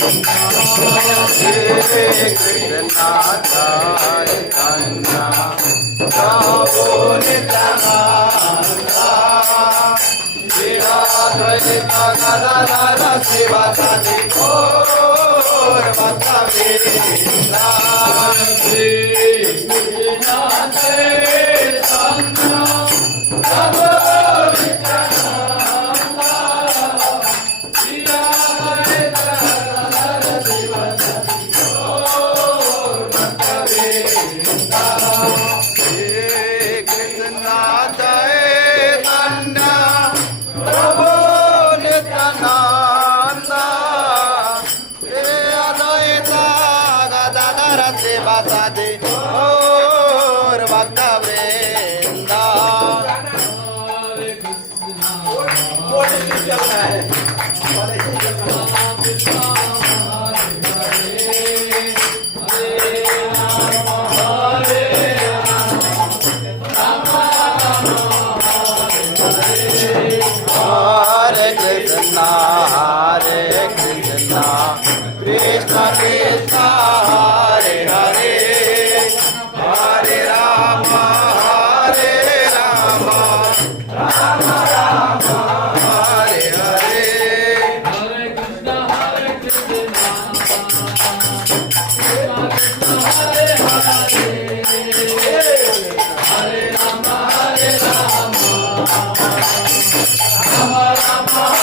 Krishna Chaitanya Prabhu Nityananda Shri Advaita Gadadhara Sivasadi Gaur Bhakta Vrinda Shri Krishna Chaitanya Prabhu Basade और भक्त वृंदा हरे Krishna Krishna Krishna Hare Hare Hare Ram Ram Ram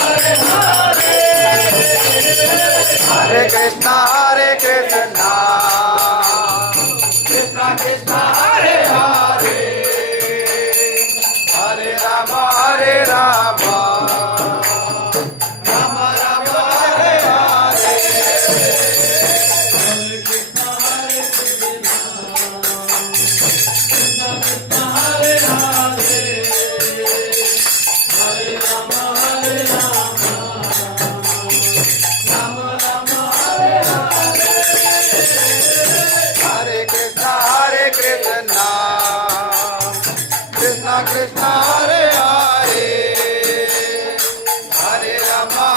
Hare Hare Hare Krishna Krishna Krishna Hare Hare Hare Ram Ram Ram Hare Hare Krishna Krishna Hare Hare Hare Rama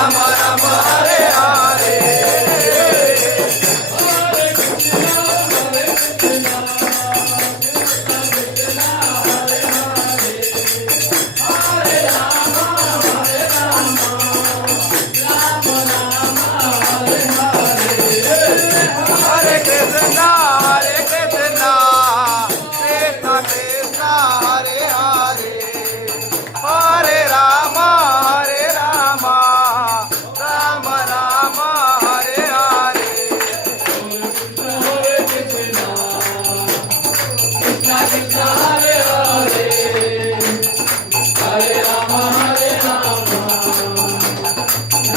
Rama Rama Hare Hare Hare Rama Rama Rama Hare Hare Hare Krishna Krishna Krishna Hare Hare Hare Rama Rama Rama Hare Hare Krishna Krishna Hare Hare Hare Rama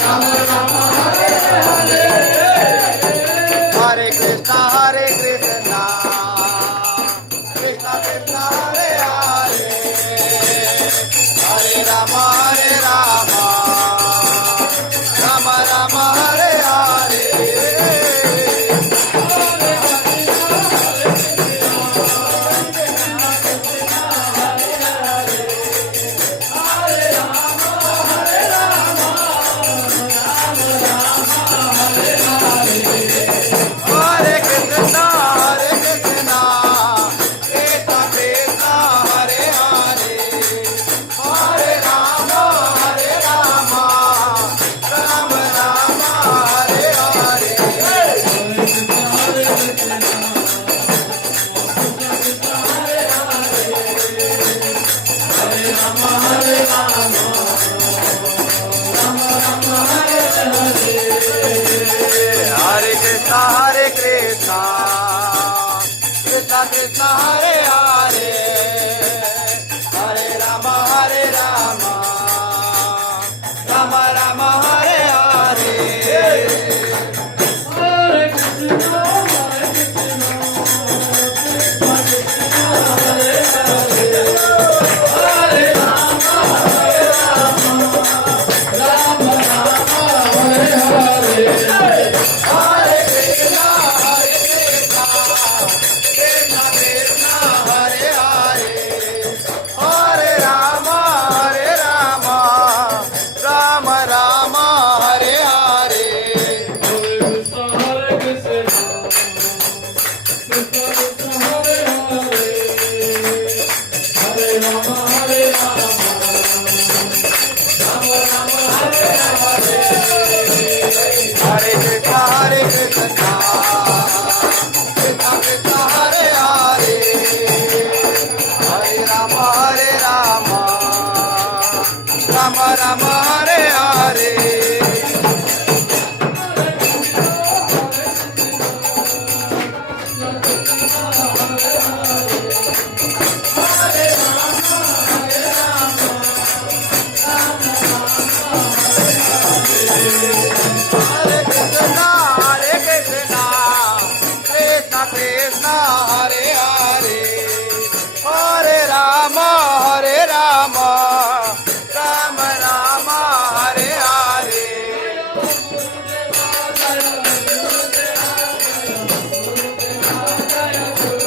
Rama Rama Hare Hare Hare Krishna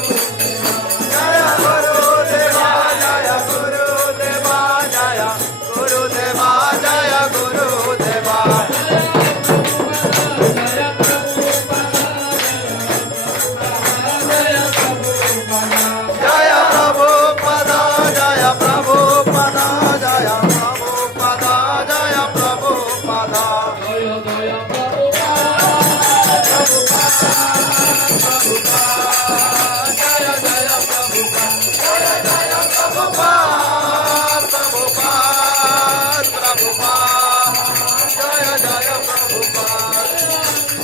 जय गुरुदेवा जय गुरुदेवा जय गुरुदेवा जय गुरुदेवा जय प्रभुपदा जय प्रभुपदा जय प्रभुपदा जय प्रभुपदा जय जय प्रभुपाद प्रभुपाद प्रभुपाद जय जय प्रभुपाद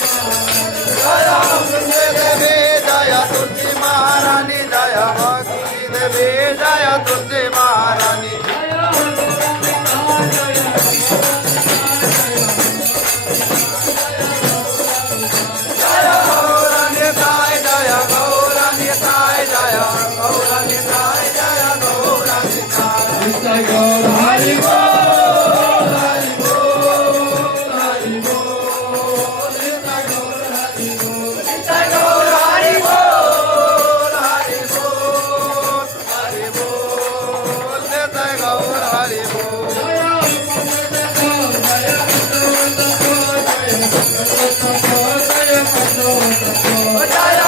जय तुलसी देवी जय तुलसी महारानी जय भक्ति देवी जय तुलसी महारानी जय गौरानिताय जय गौरानिताय जय गौरानिताय जय गौरानिताय जय गौर हरि बोल हरि बोल हरि बोल जय गौर हरि बोल जय गौर हरि बोल हरि बोल हरि बोल जय गौर हरि बोल जय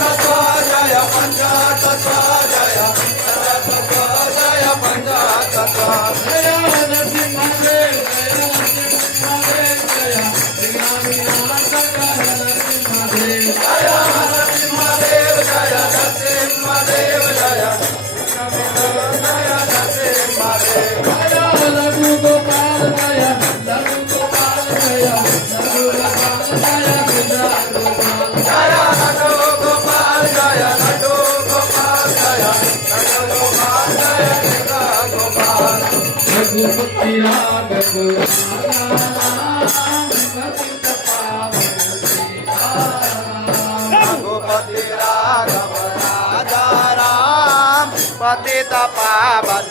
तत्व जय पंचतत्व जय तत्व जय पंचतत्व जय नरसिंहदेव जय नरसिंहदेव जय जय नरसिंहदेव लड्डू गोपाल जय लड्डू गोपाल जय लड्डू गोपाल जय गुजरात गोपाल जय लड्डू गोपाल जय लड्डू गोपाल जय लड्डू गोपाल जय कृष्ण गोपाल रघुपति राघव रघुपति राघव राजा राम पतित पावन